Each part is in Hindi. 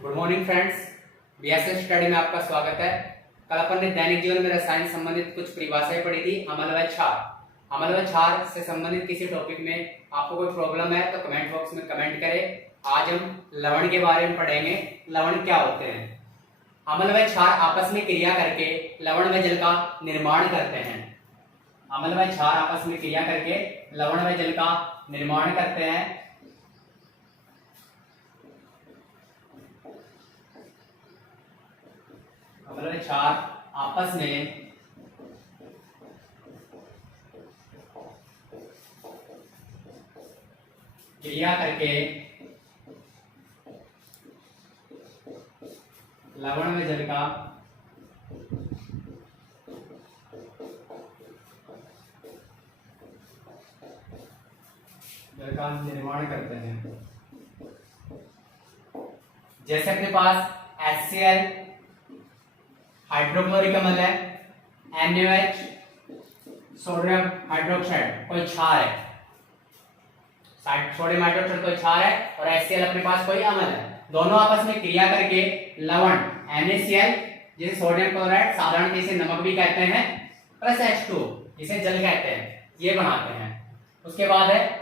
Good morning friends, BSS study में आपका स्वागत है। कल अपन ने दैनिक जीवन में रसायन संबंधित कुछ परिभाषाएं पढ़ी थी। अम्ल व क्षार। अम्ल व क्षार से संबंधित किसी टॉपिक में आपको कोई प्रॉब्लम है तो कमेंट बॉक्स में कमेंट करें। आज हम लवण के बारे में पढ़ेंगे। लवण क्या होते हैं? अम्ल व क्षार आपस में क्रिया करके लवण व जल का निर्माण करते हैं। अम्ल व क्षार आपस में क्रिया करके लवण व जल का निर्माण करते हैं। अम्ल व क्षार आपस में क्रिया करके लवण व जल का निर्माण करते हैं। जैसे अपने पास HCl हाइड्रोक्लोरिक अम्ल है, NaOH सोडियम हाइड्रोक्साइड कोई क्षार है, सोडियम हाइड्रोक्साइड कोई क्षार है और HCl अपने पास कोई अम्ल है। दोनों आपस में क्रिया करके लवण NaCl जिसे सोडियम क्लोराइड साधारणतः इसे नमक भी कहते हैं प्लस H2 इसे जल कहते हैं, ये बनाते हैं। उसके बाद है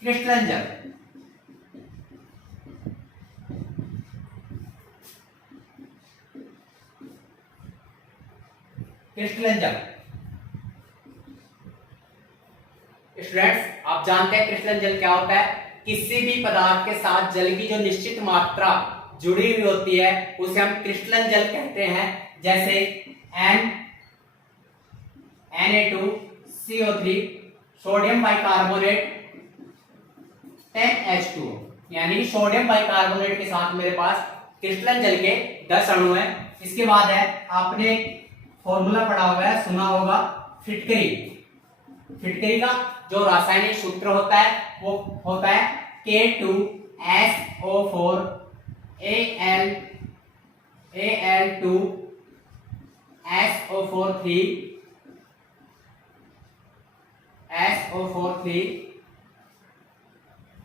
क्रिस्टलन जल। क्रिस्टलन जल स्टूडेंट्स, आप जानते हैं क्रिस्टलन जल क्या होता है? किसी भी पदार्थ के साथ जल की जो निश्चित मात्रा जुड़ी हुई होती है उसे हम क्रिस्टलन जल कहते हैं। जैसे Na2CO3 सोडियम बाइकार्बोनेट 10H2 यानी सोडियम बाइकार्बोनेट के साथ मेरे पास क्रिस्टलन जल के 10 अणु हैं। इसके बाद है, आपने फॉर्मूला पढ़ा हुआ है, सुना होगा, फिटकरी। फिटकरी का जो रासायनिक सूत्र होता है वो होता है K2SO4 Al2SO4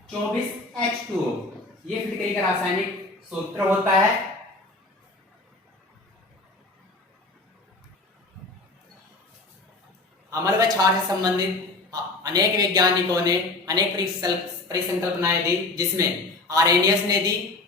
24H2O। ये फिटकरी का रासायनिक सूत्र होता है। अम्ल व क्षार से संबंधित अनेक वैज्ञानिकों ने अनेक परिसंकल्पनाएं दी, जिसमें आरेनियस ने दी,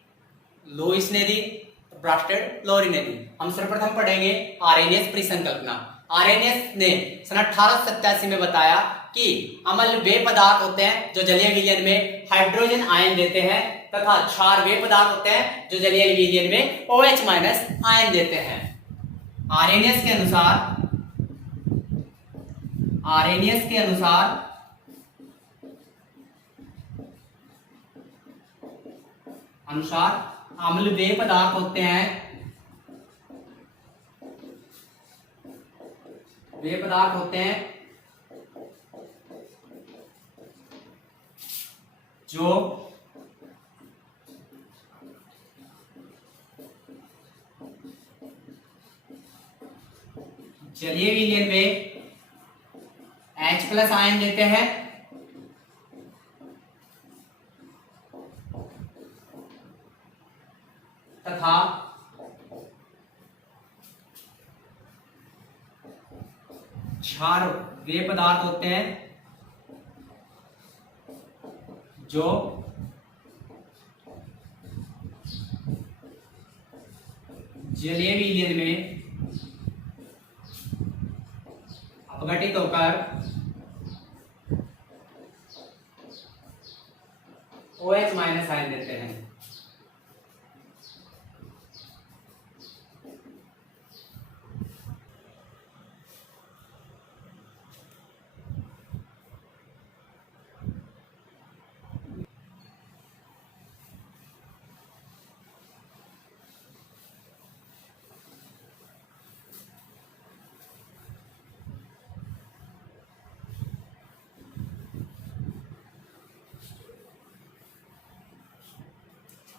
लुईस ने दी, ब्रास्टेड लोरी ने दी। हम सर्वप्रथम पढ़ेंगे आरेनियस परिसंकल्पना। आरेनियस ने सन 1887 में बताया कि अम्ल वे पदार्थ होते हैं जो जलीय विलयन में हाइड्रोजन आयन देते हैं तथा क्षार वे पदार्थ होते हैं जो जलीय विलयन में OH- आयन देते हैं। आरेनियस के अनुसार अम्ल वे पदार्थ होते हैं जो जलीय विलयन में H+ आयन देते हैं तथा क्षार वे पदार्थ होते हैं जो जलीय विलयन में अपघटित होकर OH- आयन देते हैं।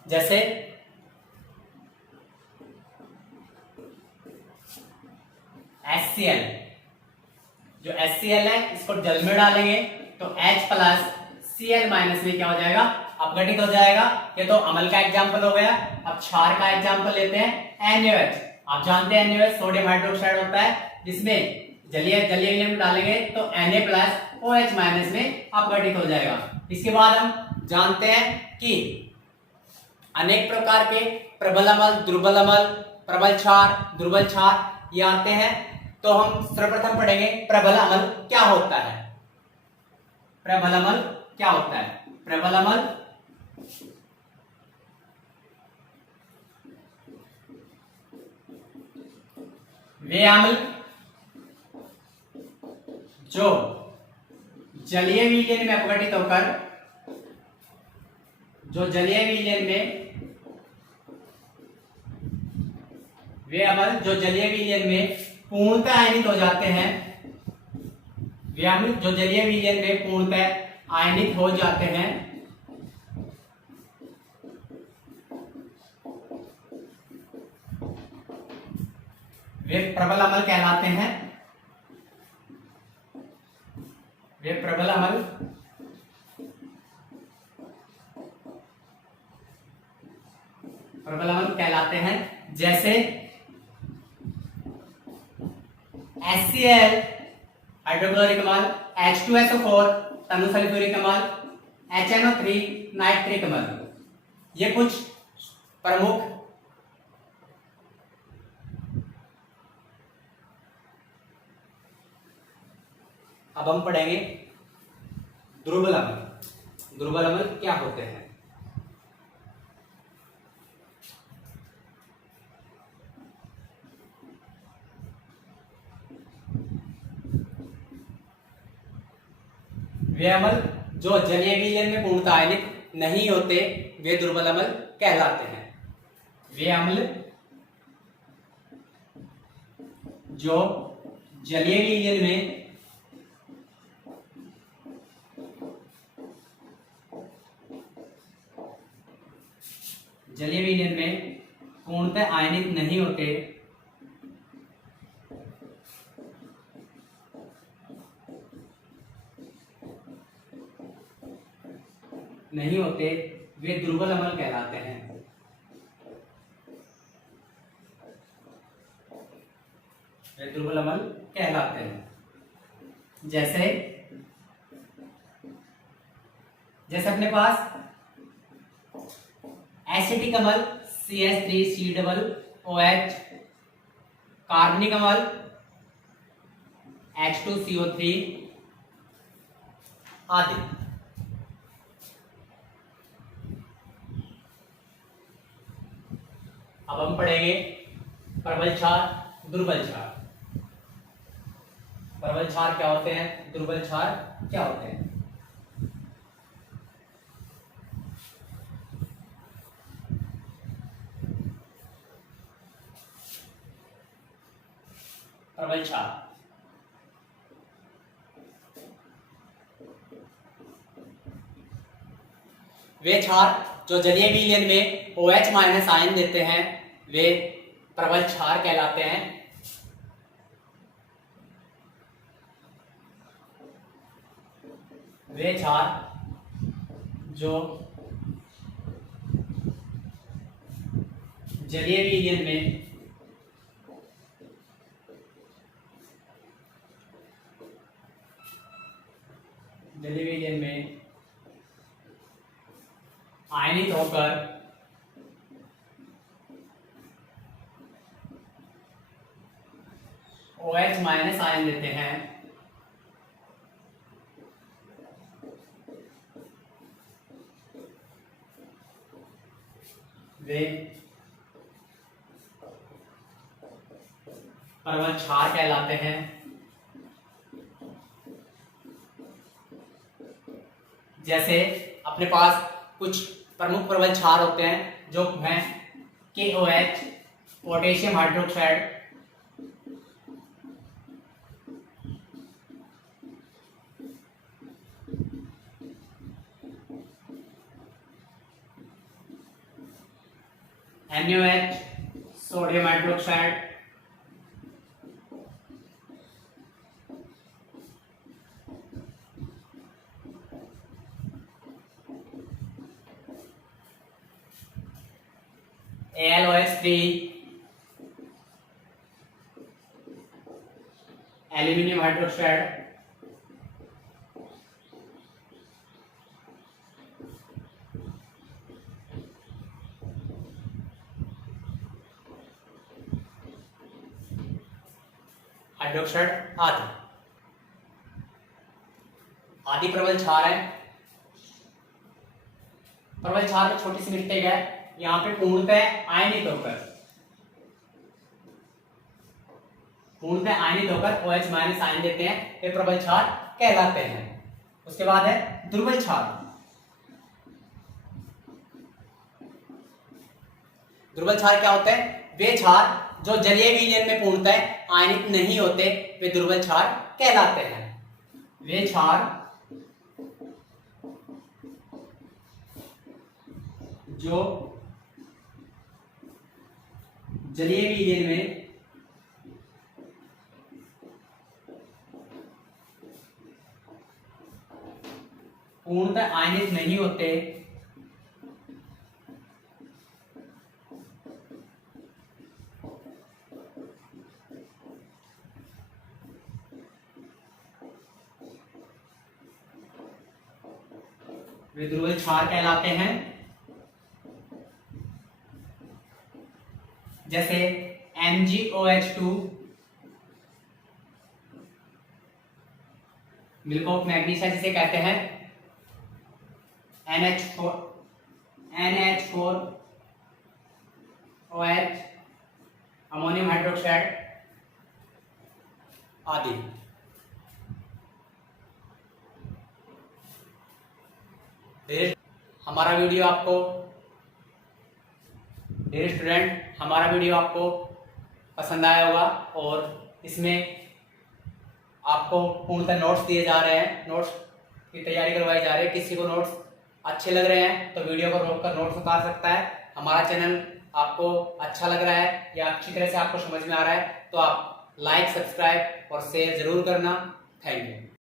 जैसे HCl, जो HCl है इसको जल में डालेंगे तो H+ Cl- में क्या हो जाएगा, अपघटित हो जाएगा। ये तो अम्ल का एग्जाम्पल हो गया। अब क्षार का एग्जाम्पल लेते हैं NaOH। आप जानते हैं NaOH सोडियम हाइड्रोक्साइड होता है, जिसमें जलीय विलयन में डालेंगे तो Na+OH- में अपघटित हो जाएगा। इसके बाद हम जानते हैं कि अनेक प्रकार के प्रबल अम्ल, दुर्बल अम्ल, प्रबल क्षार, दुर्बल क्षार ये आते हैं। तो हम सर्वप्रथम पढ़ेंगे प्रबल अम्ल क्या होता है। प्रबल अम्ल क्या होता है? प्रबल अम्ल वे अम्ल जो जलीय विलयन में अपघटित होकर, जो जलीय विलयन में, वे अम्ल जो जलीय विलयन में पूर्णतः आयनित हो जाते हैं, वे अम्ल जो जलीय विलयन में पूर्णतः आयनित हो जाते हैं, वे प्रबल अम्ल कहलाते हैं। वे प्रबल अम्ल कहलाते हैं। जैसे HCl हाइड्रोक्लोरिक अम्ल, H2SO4 तनुसल्फ्यूरिक अम्ल, HNO3 नाइट्रिक अम्ल, ये कुछ प्रमुख अब हम पढ़ेंगे दुर्बल अम्ल। दुर्बल अम्ल क्या होते हैं? वे अम्ल जो जलीय विलयन में पूर्णतः आयनित नहीं होते, वे दुर्बल अम्ल कहलाते हैं। वे अम्ल जो जलीय विलयन में पूर्णतः आयनित नहीं होते, वे दुर्बल अम्ल कहलाते हैं। वे दुर्बल अम्ल कहलाते हैं। जैसे अपने पास एसिटिक अम्ल CH3COOH, कार्बनिक अम्ल H2CO3 आदि। अब हम पढ़ेंगे प्रबल क्षार, दुर्बल क्षार। प्रबल क्षार क्या होते हैं? दुर्बल क्षार क्या होते हैं? प्रबल क्षार वे क्षार जो जलीय विलयन में OH- आयन देते हैं, वे प्रबल क्षार कहलाते हैं। वे क्षार जो जलीय विलयन में आयनित होकर OH- आयन देते हैं, वे प्रबल क्षार कहलाते हैं। जैसे अपने पास कुछ प्रमुख प्रबल क्षार होते हैं जो हैं KOH, potassium hydroxide, NaOH, sodium hydroxide, AlOH3, aluminium hydroxide, hydroxide आदि प्रबल क्षार है। प्रबल क्षार में छोटी सी मिस्टेक है, यहाँ पे पूर्णतः आयनित होकर OH माइनस आयन देते हैं, वे प्रबल क्षार कहलाते हैं। उसके बाद है दुर्बल क्षार। दुर्बल क्षार क्या होते हैं? वे क्षार जो जलीय विलयन में पूर्णतः आयनित नहीं होते, वे दुर्बल क्षार कहलाते हैं। वे क्षार जो जलीय विलयन में पूर्णतः आयनित नहीं होते, वे दुर्बल क्षार कहलाते हैं। जैसे MgOH2, मिल्क ऑफ मैग्नीशिया जिसे कहते हैं, NH4OH, अमोनियम हाइड्रोक्साइड आदि। हमारा वीडियो आपको डियर स्टूडेंट हमारा वीडियो आपको पसंद आया होगा और इसमें आपको पूर्णतः नोट्स दिए जा रहे हैं, नोट्स की तैयारी करवाई जा रही है। किसी को नोट्स अच्छे लग रहे हैं तो वीडियो को रोककर नोट्स उतार सकता है। हमारा चैनल आपको अच्छा लग रहा है या अच्छी तरह से आपको समझ में आ रहा है तो आप लाइक, सब्सक्राइब और शेयर जरूर करना। Thank you.